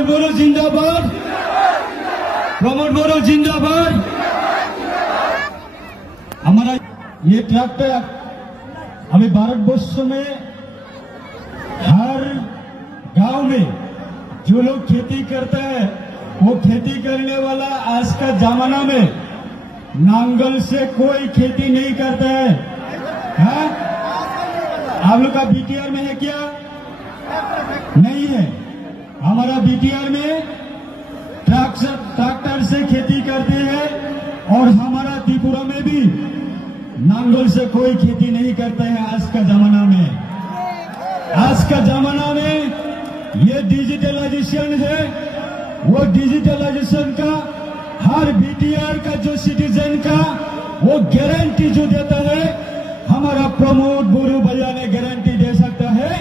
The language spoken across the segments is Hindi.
प्रमोद बोरो जिंदाबाद, प्रमोद बोरो जिंदाबाद। हमारा ये ट्रैक्टर अभी भारतवर्ष में हर गांव में जो लोग खेती करते हैं वो खेती करने वाला आज का जमाना में नांगल से कोई खेती नहीं करता है। आप लोग का बीटीआर में है क्या? नहीं है। हमारा बीटीआर में ट्रैक्टर से खेती करते हैं और हमारा त्रिपुरा में भी नांगल से कोई खेती नहीं करते हैं। आज का जमाना में, आज का जमाना में ये डिजिटलाइजेशन है, वो डिजिटलाइजेशन का हर बीटीआर का जो सिटीजन का वो गारंटी जो देता है, हमारा प्रमोद बोरो भैया ने गारंटी दे सकता है।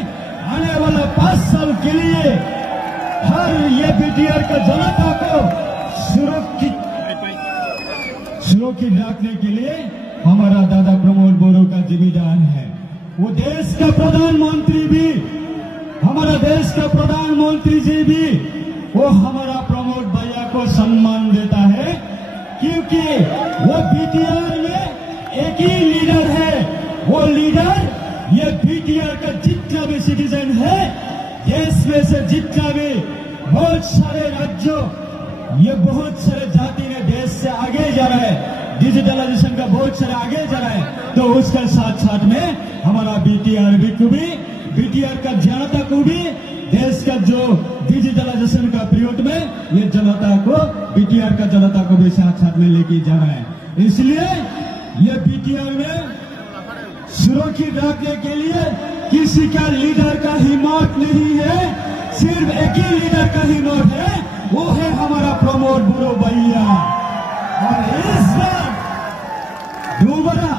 आने वाला 5 साल के लिए हर ये बीटीआर का जनता को सुरक्षित रखने के लिए हमारा दादा प्रमोद बोरो का जिम्मेदार है। वो देश का प्रधानमंत्री भी, हमारा देश का प्रधानमंत्री जी भी वो हमारा प्रमोद भैया को सम्मान देता है, क्योंकि वो बीटीआर में एक ही लीडर है। वो लीडर ये बीटीआर का जितना भी सिटीजन है, देश में से जितना भी बहुत सारे राज्यों, ये बहुत सारे जाति ने देश से आगे जा रहा है, डिजिटलाइजेशन का बहुत सारे आगे जा रहा है, तो उसके साथ साथ में हमारा बीटीआर का जनता को भी देश का जो डिजिटलाइजेशन का पीरियड में ये जनता को, बीटीआर का जनता को भी साथ साथ में लेके जा रहा है। इसलिए ये बीटीआर में सुरक्षित रखने के लिए किसी का लीडर का हिम्मत नहीं है, सिर्फ एक ही लीडर का हिम्मत है, वो है हमारा प्रमोद बोरो भैया। और इस बार दोबारा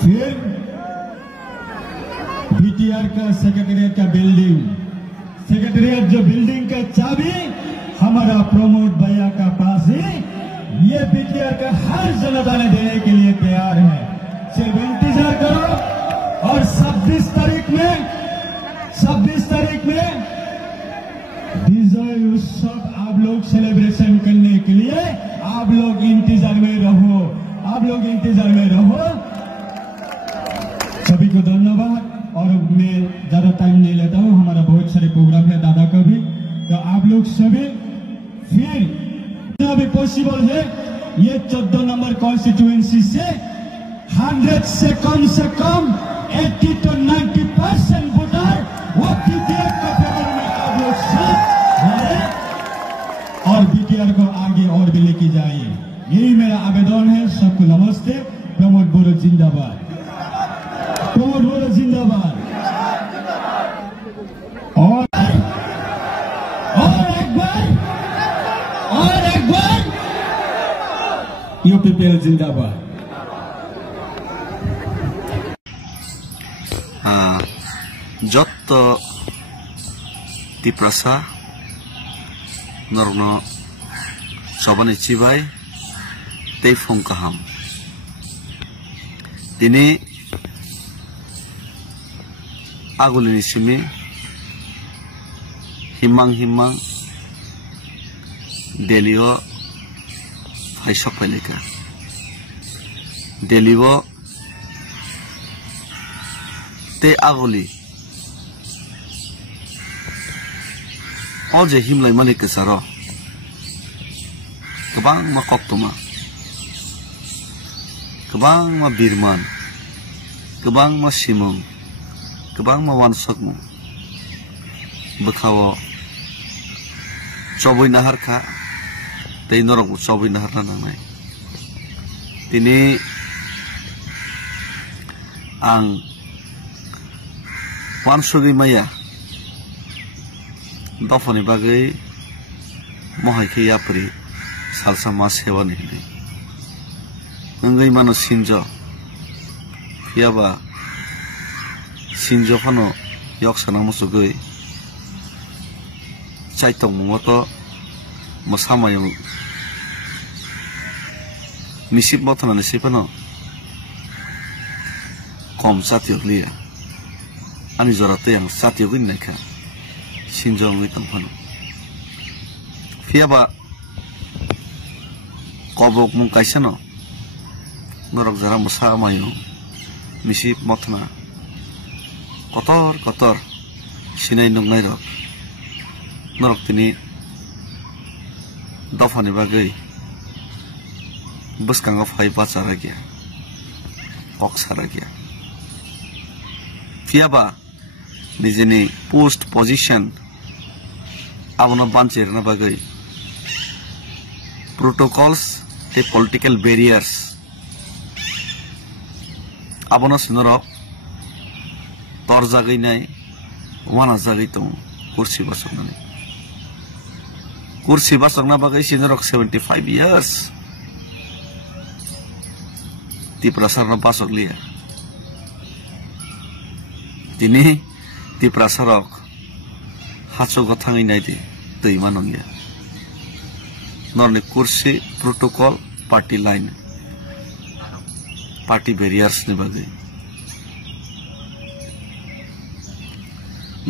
फिर बीटीआर का सेक्रेटेरिएट का बिल्डिंग, सेक्रेटेरिएट जो बिल्डिंग का चाबी हमारा प्रमोद भैया का पास ही ये बीटीआर का हर जनता ने देने के लिए तैयार है। सिर्फ इंतजार करो और 26 तारीख में विजय उत्सव आप लोग सेलिब्रेशन करने के लिए आप लोग इंतजार में रहो, आप लोग इंतजार में रहो। सभी को धन्यवाद। और मैं ज्यादा टाइम नहीं लेता हूँ, हमारा बहुत सारे प्रोग्राम है दादा का भी, तो आप लोग सभी फिर जितना भी पॉसिबल है ये 14 नंबर कॉन्स्टिट्यूएंसी से 100 से कम 80 to 90% वोटर वो बीटीआर का फेवर में आप लोग साथ हैं और बीटीआर को आगे और भी लेके जाइए। यही मेरा आवेदन है। सबको नमस्ते। प्रमोद बोरो जिंदाबाद, प्रमोद बोरो जिंदाबाद। और एक बार यूपीपीएल जिंदाबाद। যত টিপ্রাসা নরন সবানি চিবাই তেই ফং কাহাম দিনে আগুলিনি Simi হিমাং দিল্লিও ফাইসক ফাইলেকা দিল্লিও te agoli oje himlai mani kesaro kebang ma koktoma kebang ma birman kebang ma simong kebang ma wansakmu bekhawo choboi nahar kha tei norok choboi nahar nanai tini ang Wansugi maya dofani bagai mohai ke yapri salsa mas hewan ini ngai mano sinjo yaba sinjo fano yok sana musugai caitong moto masama yang misip moto na nisipano kom satiok liya ani jorate yang satyo gin nakha sinjong ngi tangphano ফিয়াবা কবক মুং কাইসানো নরক যারা মশা মায়ো মিসি মথনা কতর কতর সিনাই নংনাই রক নরক তিনি দফানি বাগै boskango phai bachara gya oksara gya fiaba nijeni post position abono bancher na bagai protocols te political barriers abono sinoro tor jagai nai wana jagai to kursi basokna bagai sinoro 75 years ti prasarna pasok liya tini ti prasarok hacho gothangai naide tei manongya norne kursi protocol party line party barriers ni bagai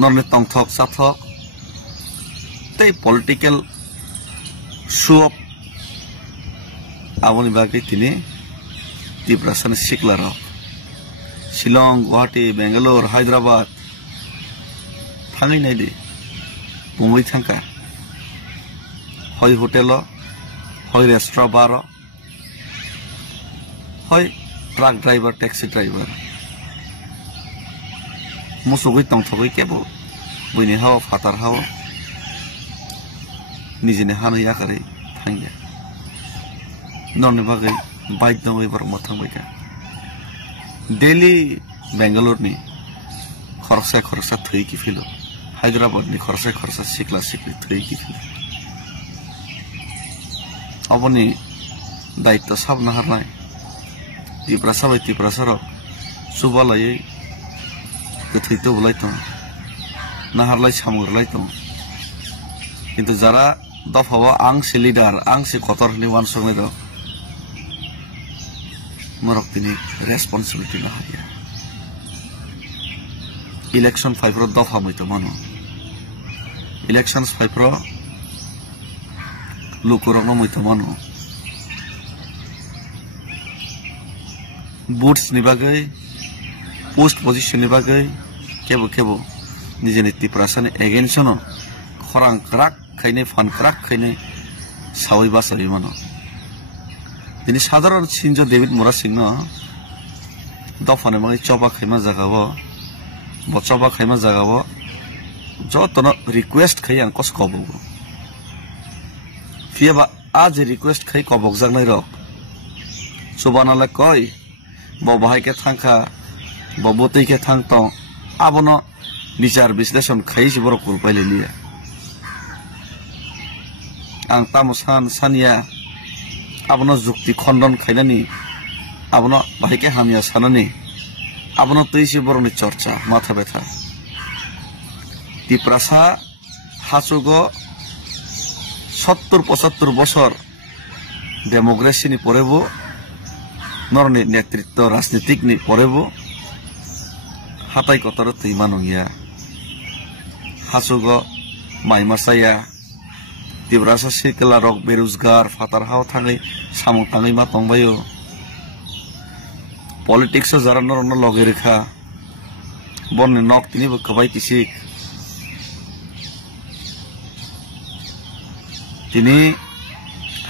norne tongthok sathok tei political show up aboni bagai tini Tiprasan Siklarok, Shillong, Guwahati, Bangalore, Hyderabad, Thangai naide, Mumbai thangka, Hoi hotelo, Hoi restaurant baro, Hoi truck driver, taxi driver, Musugoi tongthogoi kebo, Buini hao, Fatar hao, Nijine hano yakare, Thangya, Norne bagai. Baik dong ibar mothang baika Delhi Bangalore ni khorsa thui ki filo Hyderabad ni khorsa sikla thui ki filo aboni daitto sab na harnai tiprasaro subalai kethui to bulai to na harlai samurlai to kintu jara dophawa ang si leader ang si kotor ni wan songnai do Marok tini responsibility na haya. Election 5 ro dofa moito mano. Elections 5 ro lukurong no moito mano. Boots ni bagai, post position ni bagai, kebo nije niti prasane against no. Khorang krak khaine fan krak khaine sawai basari mano. Ini সাধারণ সিনজো ডেভিড মোরা সিং no দফানে মানে চবা খাইমা জাগাবো বচবা খাইমা জাগাবো যতন রিকোয়েস্ট খাইয়ান কস কবো ফিয়াবা আজ রিকোয়েস্ট খাই কবক জাগনাই রক সুবানালে কই ববাহাইকে থাংখা ববতৈকে থাংত আবনো বিচার বিশ্লেষণ খাইছি বড় কুরপাইলে লিয়া আং তামসান Sania Abono jukti khondon khainani abono bahike hamia sanani abono teisi boroni chorcha matha betha tiprasa hachugo 70-75 বছর democracy ni porebo norni netritto rajnitik ni porebo hatai kotor tui manongya hachugo maimasaya Tibrasa sikla rok beruzgar fatar hao thangai samung tangai ma tongbayo politics jara no loge rekha bonne nok tini bo kabai kisik tini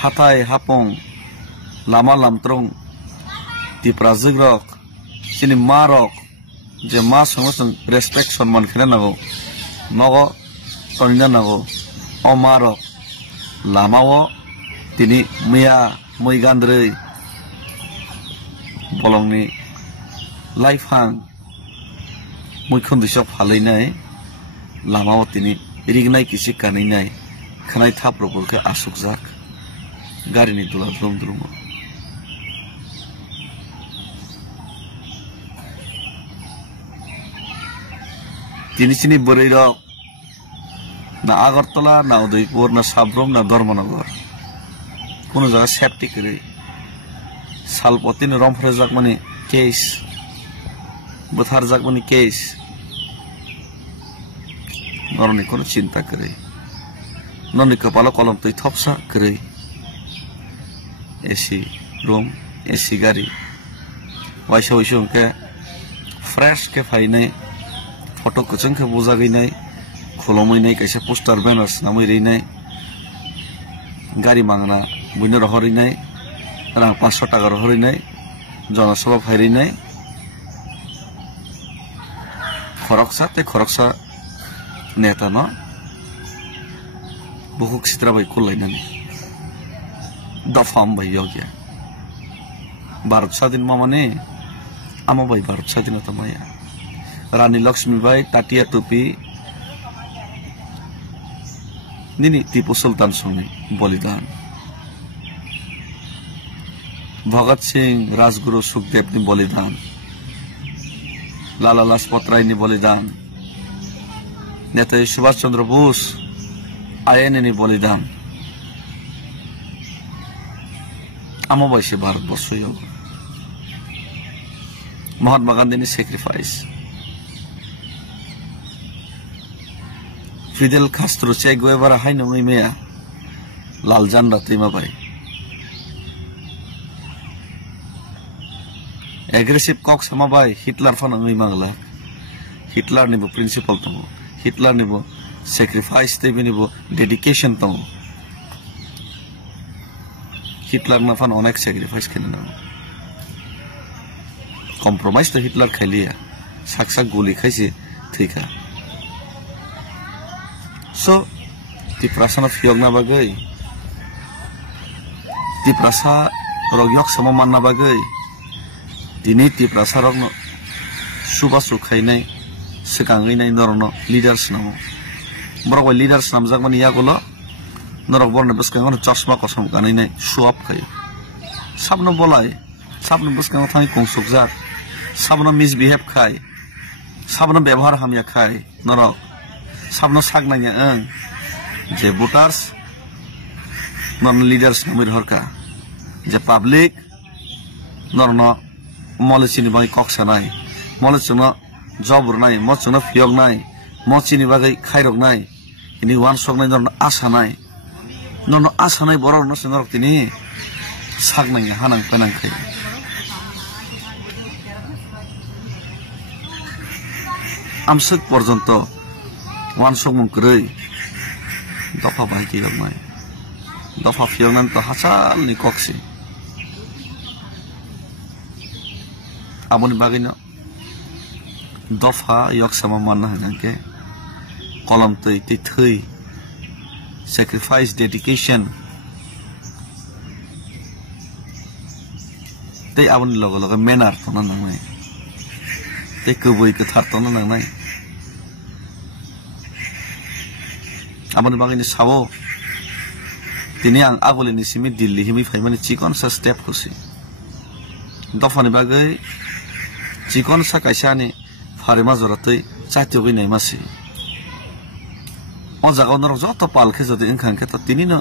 hatai hapong lama lamtrong tiprajig rok sini marok je ma songosong respect sonman khena nago nogo tonina nago omarok Lamao tini mia moi gandrei bolongni life hang moi khondisok phalai nai lamao tini rignai kisi kanai nai khanai thapropolke asukjak gari ni dula drum tini sini borei rok na Agartala na Udaipur na Sabrom na Dharmanagor kono jaga safety kare salpotin romfre jak mani case buthar jak mani case noroni kono chinta kare noni kepala kolom tui thopsa kerei AC room AC gari waisa ke fresh ke fainai photo kuchung ke boja geinai khulomai nai kaisa poster banners namai reinai gari mangna buino rohorinai rang 500 টাকা rohorinai জনসভা ফাইরিনাই খরকসা নেতা ন বহুক সিত্রা বাই কুলাইনানি দফাম বাই ইয়োগিয়া ভারত স্বাধীন মামানে আমা বাই ভারত স্বাধীনতা মায়া রানী লক্ষ্মী বাই টাটিয়া টুপি নিনি টিপু সুলতান সঙ্গে বলিদান भगत सिंह राजगुरु सुखदेव नि बलिदान लाला लाजपत राय नि बलिदान नेताजी सुभाष चंद्र बोस आयन नि बलिदान आमाबाई भारत वर्ष महात्मा गांधी नि सैक्रिफाइस फिडेल कास्ट्रो चे गुएवारा हाय नङै मेया लाल झंडा तैमाबाई aggressive kok sama bai Hitler fan ngai mangla Hitler ni bo principle to Hitler ni bo sacrifice te ni bo dedication to Hitler na fan onek sacrifice khena compromise to Hitler khaliya saksa goli khaise thika so ti prasana fyogna bagai ti prasa rogyok sama manna bagai dini ti prasarok no subasu khainai sekangai nai norno leaders namo borok leaders namjak mani yagulo norok borne buskang no chashma kosom kanai nai suap khai sabno bolai sabno buskang thani kongsukjak sabno misbehave khai sabno ব্যবহার hamya khai norok sabno sagnanya ang je voters non leaders namir horka je public norno मलेसिनी बागै कक्सा नाय मलेसिनो जबर नाय मचनो फियोग नाय मचिनी बागै खाइरक नाय इनि वान सक नाय नरनो आसा नाय बरक न सनरक तिनि सागनाय हानां पेनांखै आमसक पर्यन्त वान सक मुंक्रै दफा बायति रकनाय दफा फियोग नाय त हासाल नि कक्सी amoni bagino dofa yok sama manna hanke kolam tei tei sacrifice dedication tei amoni logo logo menar to na nai tei kubui ke thar to na nai amoni bagini sawo tini ang agole ni simi dilli himi faimani chikon sa step kusi dofa ni bagai chicken सा काइसानि फारिमा जरतै चातियोगै नै मासि ओ जागाव नरक जत पालखे जदि इंखांखे त तिनि न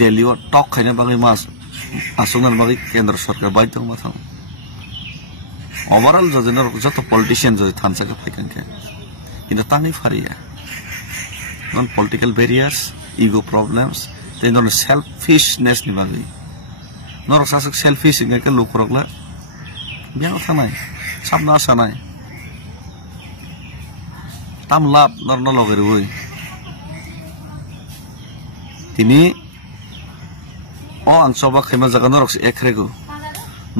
दिल्ली ओ टक खाइने बागै मास आसंगन बागै केन्द्र सरकार बायत माथां ओवरऑल जदि नरक जत पॉलिटिशियन जदि थानसाके फाइखांखे किन्तु तांगै फारिया नन पॉलिटिकल बैरियर्स ईगो प्रॉब्लम्स ते नन सेल्फिशनेस नि बागै नरक सासक सेल्फिश इंगे लुकरकला बियाव थानाय सामना सानाय ताम लाभ नरन लगेर वई तिनी ओ आंसबा खैमा जागा नरकसे एकरेगो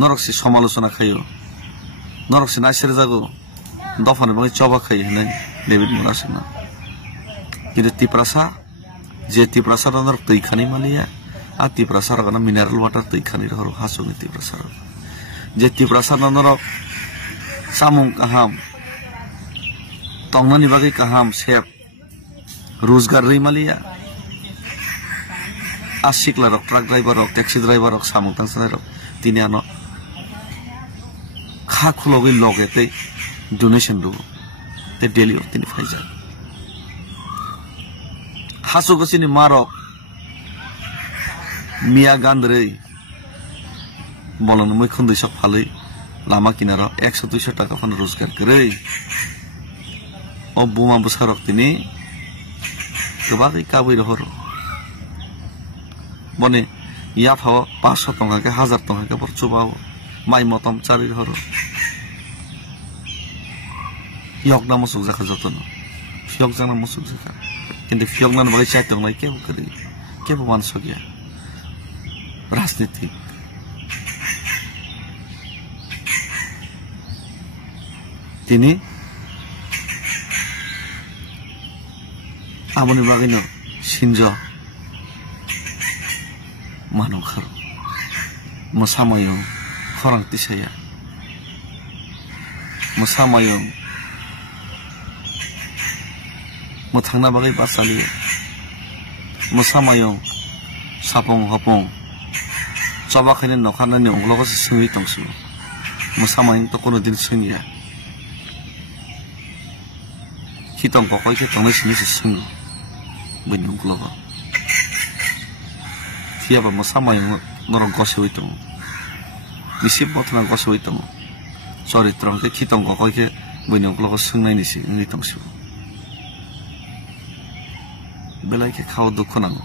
नरकसे समालोचना खायो नरकसे नासिर जागो दफाने बागै चबा खायो नै डेभिड मुरासना किन्तु तिप्रासा जे तिप्रासा नरक तैखानि मालिया आ तिप्रासा रगना मिनारेल वाटर तैखानि रहर हासुनि तिप्रासा जे तिप्रासा नरक सामुं kaham tongna ni bagai kaham sep रोजगार रैमालिया आसिकला रक ट्राक ड्राइवर रक टैक्सी ड्राइवर रक सामुं तांसना रक तिनि आनो खा खुलगै लगेते डोनेशन दु ते डेली अफ तिनि फाइजा हासो गसिनि मारक मिया गान्द्रै बलन मैखुन दैसक फालै लामा किनारा 100-200 टाका फान रोजगार करे ओ बुमा बसारक तिनि गोबाङै काबै रहर বনে ইয়া ফাও 500 টাকাকে 1000 টাকাকে পরচুবাও মাই মতম চারি ঘর ফিয়ক না মুসুক জাখা যতন ফিয়ক জানা মুসুক জাখা কিন্তু ফিয়ক নান বলে চাই তংলাই কেউ করে কেউ মানুষ গিয়া রাজনীতি তিনি আমনি বাগিনো সিনজ মানখার মোসামায়ং খরাং তিসায়া মোসামায়ং মোথাंना बागै बासालि मोसामायं सापं हपं चबाखैनो नखानानै अंग्लगो सोङै दंसो मोसामायं तो कोनो दिन सोङिया खितं कखैखे तंनै सिनिसो सोङो बनि अंग्लगो थियाबा मोसामायं नरं गसोइ दं बिसे बथना गसोइ दं चरित्रंके खितं कखैखे बनि अंग्लगो सोंनायनिसो ओङै दंसो बेलाई के खाओ दुख नांग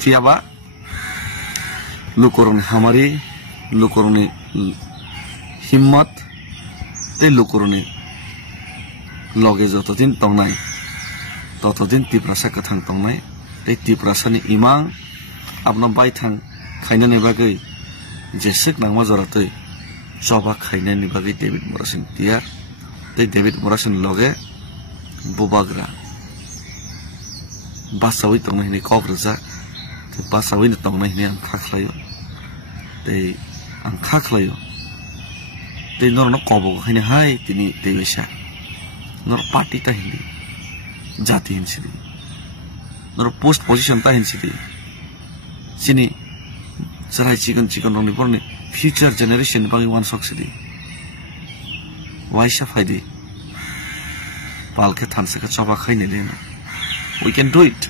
फियाबा लुकोरनी हमारी लुकोरनी हिम्मत ते लुकोरनी लगे जतदिन तंगनाय ततदिन तिप्रासा कथां तंगनाय ते तिप्रासानि इमां आपना बायथां खायनानि बागै जेसेक नांमा जरातै जबा खायनानि बागै डेविड मोरासिन तिया ते डेविड मोरासिन लगे बुबाग्रा बासावै तंगनायनि कब्रजा ते बासावैनो तंगनायनि आं खाख्लायो ते नरनो कबो खायनो हाय तिनि देवेसा नर पार्टी ता हिंदी जाति हिंसिदि नर पोस्ट पोजिशन ता हिंसिदि सिनि जराय चिकन रंनि परनि फ्यूचर जनरेशन बागै वान सक्सिदि वाइसा फाइदि पालके थानसका चबा खाइने लेना we can do it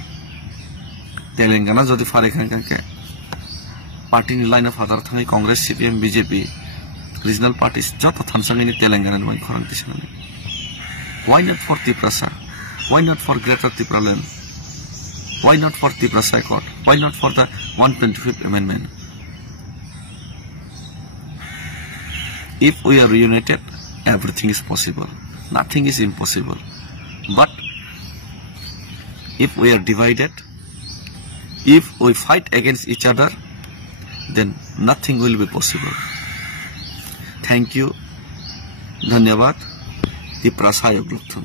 Telangana जदि फारे खानके पार्टी नि लाइन अफ आधार थाङै Congress CPM BJP regional parties जत थानसङैनि तेलंगाना नि खरांति छन् why not for Tiprasa why not for greater Tipraland why not for Tiprasa court why not for the 125th amendment if we are reunited everything is possible nothing is impossible but if we are divided if we fight against each other then nothing will be possible thank you धन्यवाद Tiprasa Yoglukthun